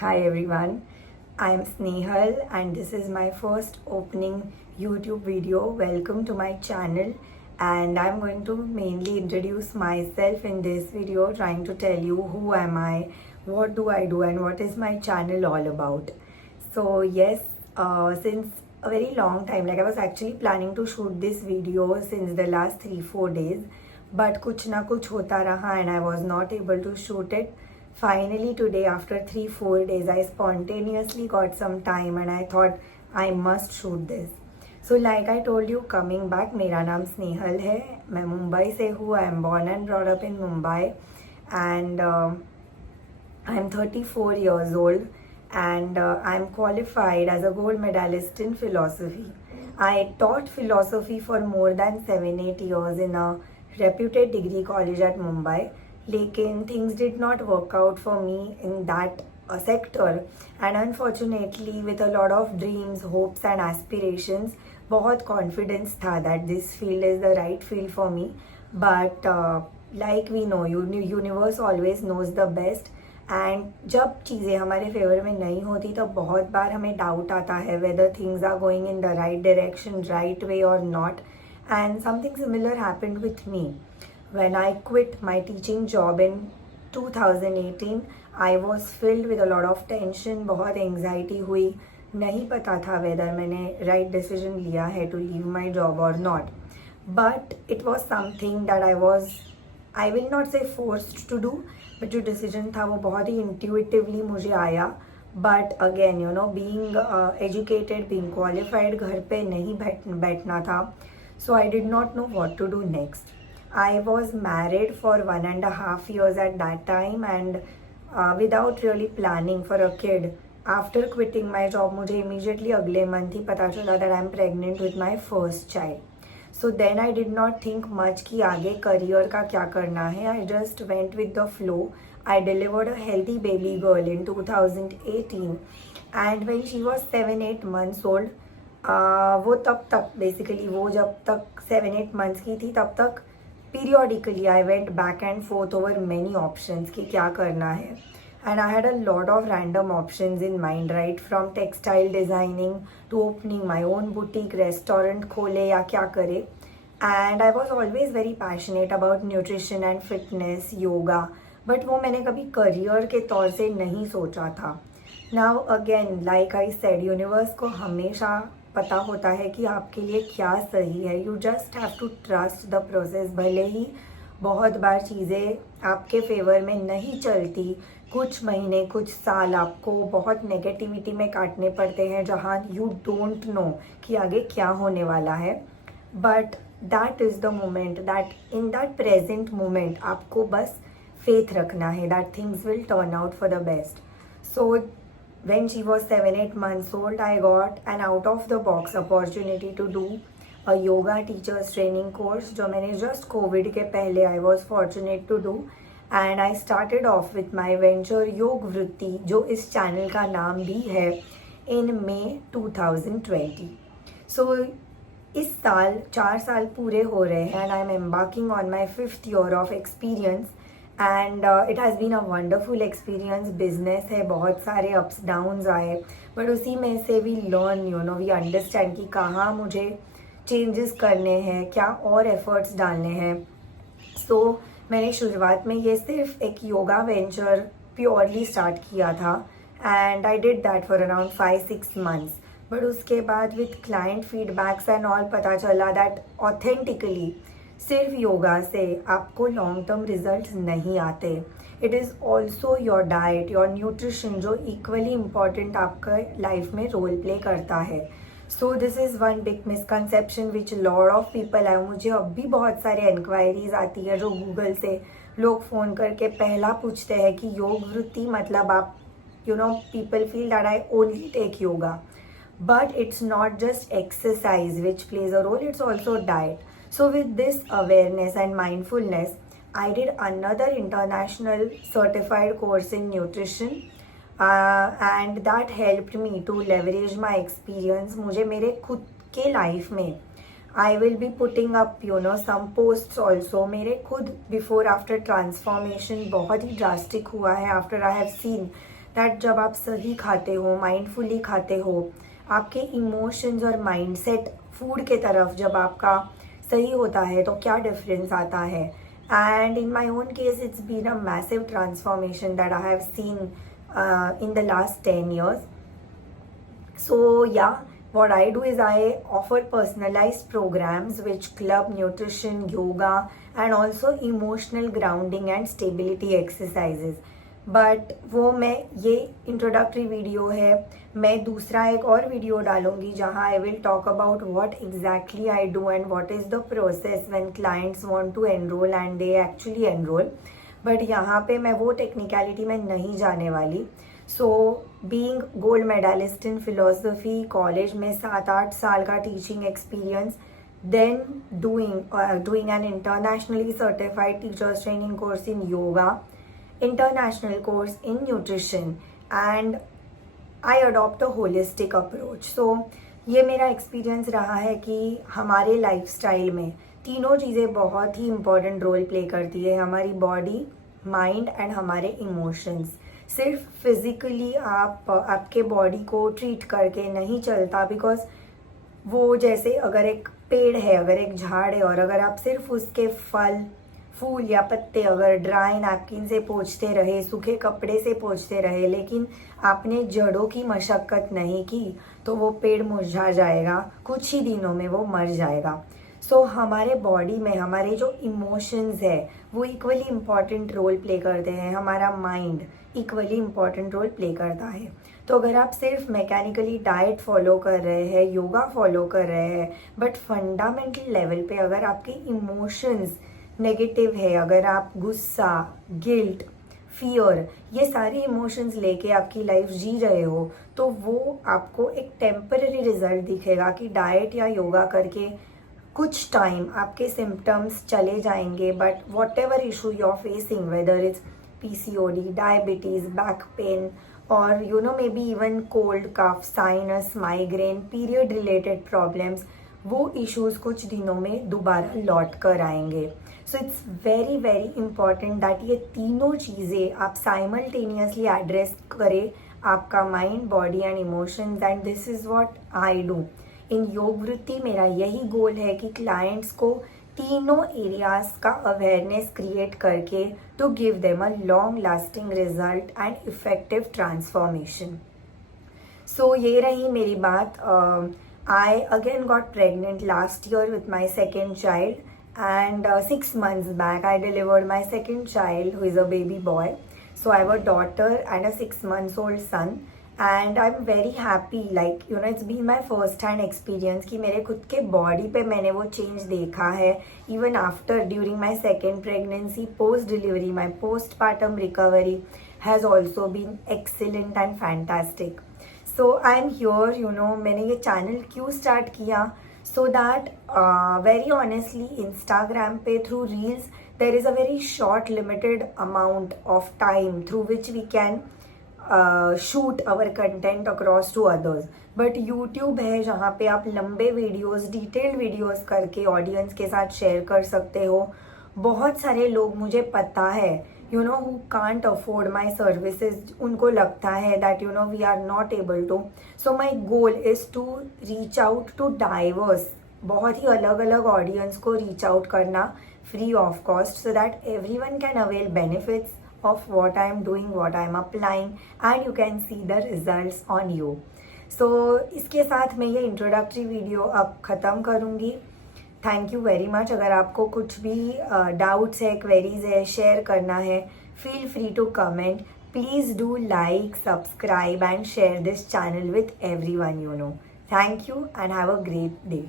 Hi everyone, I am Snehal and this is my first opening YouTube video. Welcome to my channel, and I'm going to mainly introduce myself in this video, trying to tell you who am I, what do I do, and what is my channel all about. So yes, since a very long time, like I was actually planning to shoot this video since the last 3-4 days, but kuch na kuch hota raha and I was not able to shoot it. Finally today, after 3-4 days, I spontaneously got some time and I thought I must shoot this. So like I told you, coming back, मेरा नाम स्नेहल है, मैं मुंबई से हूँ. I am born and brought up in Mumbai, and I am 34 years old, and I am qualified as a gold medalist in philosophy. I taught philosophy for more than 7-8 years in a reputed degree college at Mumbai. लेकिन things did not work out for me in that sector, and unfortunately with a lot of dreams, hopes and aspirations, बहुत confidence था that this field is the right field for me. But like we know, universe always knows the best, and जब चीज़ें हमारे favour में नहीं होती तो बहुत बार हमें डाउट आता है whether things are going in the right direction, right way or not. And something similar happened with me. When I quit my teaching job in 2018, I was filled with a lot of tension, बहुत anxiety हुई, नहीं पता था whether मैंने right decision लिया है to leave my job or not. But it was something that I will not say forced to do, but जो decision था वो बहुत ही intuitively मुझे आया. But again, being educated, being qualified, घर पे नहीं बैठना था. So I did not know what to do next. I was married for 1.5 years at that time, and without really planning for a kid. After quitting my job, मुझे immediately अगले month ही पता चला that I'm pregnant with my first child. So then I did not think much कि आगे career का क्या करना है. I just went with the flow. I delivered a healthy baby girl in 2018, and when she was 7-8 months old, वो तब तक basically वो जब तक 7-8 months की थी तब तक periodically I went back and forth over many options कि क्या करना है, and I had a lot of random options in mind, right from textile designing to opening my own boutique, restaurant खोले या क्या करे. And I was always very passionate about nutrition and fitness, yoga, but वो मैंने कभी career के तौर से नहीं सोचा था. Now again, like I said, universe को हमेशा पता होता है कि आपके लिए क्या सही है. You just have to trust the process. भले ही बहुत बार चीज़ें आपके फेवर में नहीं चलती, कुछ महीने कुछ साल आपको बहुत नेगेटिविटी में काटने पड़ते हैं जहाँ यू डोंट नो कि आगे क्या होने वाला है. But that is the moment, that in that present moment आपको बस फेथ रखना है that things will turn out for the best. So when she was 7-8 months old, I got an out of the box opportunity to do a yoga teachers training course जो मैंने just COVID के पहले I was fortunate to do, and I started off with my venture योग वृत्ति, जो इस channel का नाम भी है, in May 2020. So इस साल 4 साल पूरे हो रहे हैं, and I am embarking on my 5th year of experience. And it has been a wonderful experience. Business है, बहुत सारे अप्स डाउन्स आए, बट उसी में से वी लर्न, वी अंडरस्टैंड कि कहाँ मुझे चेंजेस करने हैं, क्या और एफर्ट्स डालने हैं. सो मैंने शुरुआत में ये सिर्फ एक योगा वेंचर प्योरली स्टार्ट किया था, and I did that for around 5-6 months. But उसके बाद with client feedbacks and all पता चला दैट ऑथेंटिकली सिर्फ योगा से आपको लॉन्ग टर्म रिजल्ट नहीं आते. It is also your diet, your nutrition, जो इक्वली इम्पॉर्टेंट आपका लाइफ में रोल प्ले करता है. So this is one big misconception which lot of people है. मुझे अब भी बहुत सारे इंक्वायरीज आती है जो गूगल से लोग फ़ोन करके पहला पूछते हैं कि योग वृत्ति मतलब आप people feel that I only take yoga, but it's not just exercise which plays a role, it's also diet. So with this awareness and mindfulness, I did another international certified course in nutrition, and that helped me to leverage my experience. मुझे मेरे खुद के life में I will be putting up some posts also. मेरे खुद before after transformation बहुत ही drastic हुआ है after I have seen that जब आप सही खाते हो, माइंडफुली खाते हो, आपके इमोशंस और माइंडसेट फूड के तरफ जब आपका सही होता है तो क्या डिफरेंस आता है. And in my own case it's been a massive transformation that I have seen in the last 10 years. So yeah, what I do is I offer personalized programs which club nutrition, yoga and also emotional grounding and stability exercises. But वो मैं ये introductory video है. मैं दूसरा एक और video डालूंगी जहाँ I will talk about what exactly I do and what is the process when clients want to enroll and they actually enroll. But यहाँ पे मैं वो टेक्निकलिटी में नहीं जाने वाली. So being gold medalist in philosophy, college में 7-8 साल का teaching experience, then doing an internationally certified teachers training course in yoga, international course in nutrition, and I adopt a holistic approach. So ये मेरा experience रहा है कि हमारे lifestyle में तीनों चीज़ें बहुत ही इम्पोर्टेंट रोल प्ले करती है. हमारी बॉडी, माइंड एंड हमारे इमोशंस. सिर्फ फिजिकली आपके बॉडी को ट्रीट करके नहीं चलता, बिकॉज वो जैसे अगर एक पेड़ है, अगर एक झाड़ है और अगर आप सिर्फ उसके फल, फूल या पत्ते अगर ड्राई नैपकिन से पोंछते रहे, सूखे कपड़े से पोंछते रहे, लेकिन आपने जड़ों की मशक्कत नहीं की तो वो पेड़ मुरझा जाएगा, कुछ ही दिनों में वो मर जाएगा. सो हमारे बॉडी में हमारे जो इमोशंस है वो इक्वली इम्पॉर्टेंट रोल प्ले करते हैं. हमारा mind equally important role play करता है. तो अगर आप सिर्फ मैकेनिकली डाइट फॉलो कर रहे हैं, योगा फॉलो कर रहे हैं, बट फंडामेंटल लेवल पे अगर आपके इमोशंस नेगेटिव है, अगर आप गुस्सा, गिल्ट, फियर, ये सारे इमोशंस लेके आपकी लाइफ जी रहे हो, तो वो आपको एक टेम्पररी रिजल्ट दिखेगा कि डाइट या योगा करके कुछ टाइम आपके सिम्टम्स चले जाएंगे. But whatever issue you are facing, whether it's PCOD, diabetes, back pain, और you know maybe even cold, cough, sinus, migraine, period related problems, वो इश्यूज कुछ दिनों में दोबारा लौट कर आएंगे. So it's very very important that ये तीनों चीज़ें आप साइमल्टेनियसली एड्रेस करें, आपका mind, body and emotions. And this is what I do in Yog Vritti. मेरा यही गोल है कि क्लाइंट्स को तीनों एरियाज का अवेयरनेस क्रिएट करके to give them a long lasting result and effective transformation. So ये रही मेरी बात. I again got pregnant last year with my second child, and 6 months back I delivered my second child, who is a baby boy. So I have a daughter and a 6-month-old son, and I'm very happy. Like, you know, it's been my first hand experience कि मेरे खुद के body पे मैंने वो change देखा है. Even after, during my second pregnancy, post delivery, my postpartum recovery has also been excellent and fantastic. So I'm here, you know, मैंने ये चैनल क्यों स्टार्ट किया? So that very honestly, Instagram पे through reels there is a very short limited amount of time through which we can shoot our content across to others. But YouTube है जहाँ पे आप लंबे वीडियोस, डिटेल्ड वीडियोस करके audience के साथ share कर सकते हो. बहुत सारे लोग, मुझे पता है, you know, who can't afford my services, उनको लगता है that, you know, we are not able to. So my goal is to reach out to diverse, बहुत ही अलग अलग ऑडियंस को रीच आउट करना free of cost, so that everyone can avail benefits of what I am doing, what I am applying, and you can see the results on you. So इसके साथ मैं ये introductory video अब ख़त्म करूँगी. Thank you very much. अगर आपको कुछ भी डाउट्स है, क्वेरीज है, शेयर करना है, feel free to comment. Please do like, subscribe and share this channel with everyone, you know. Thank you and have a great day.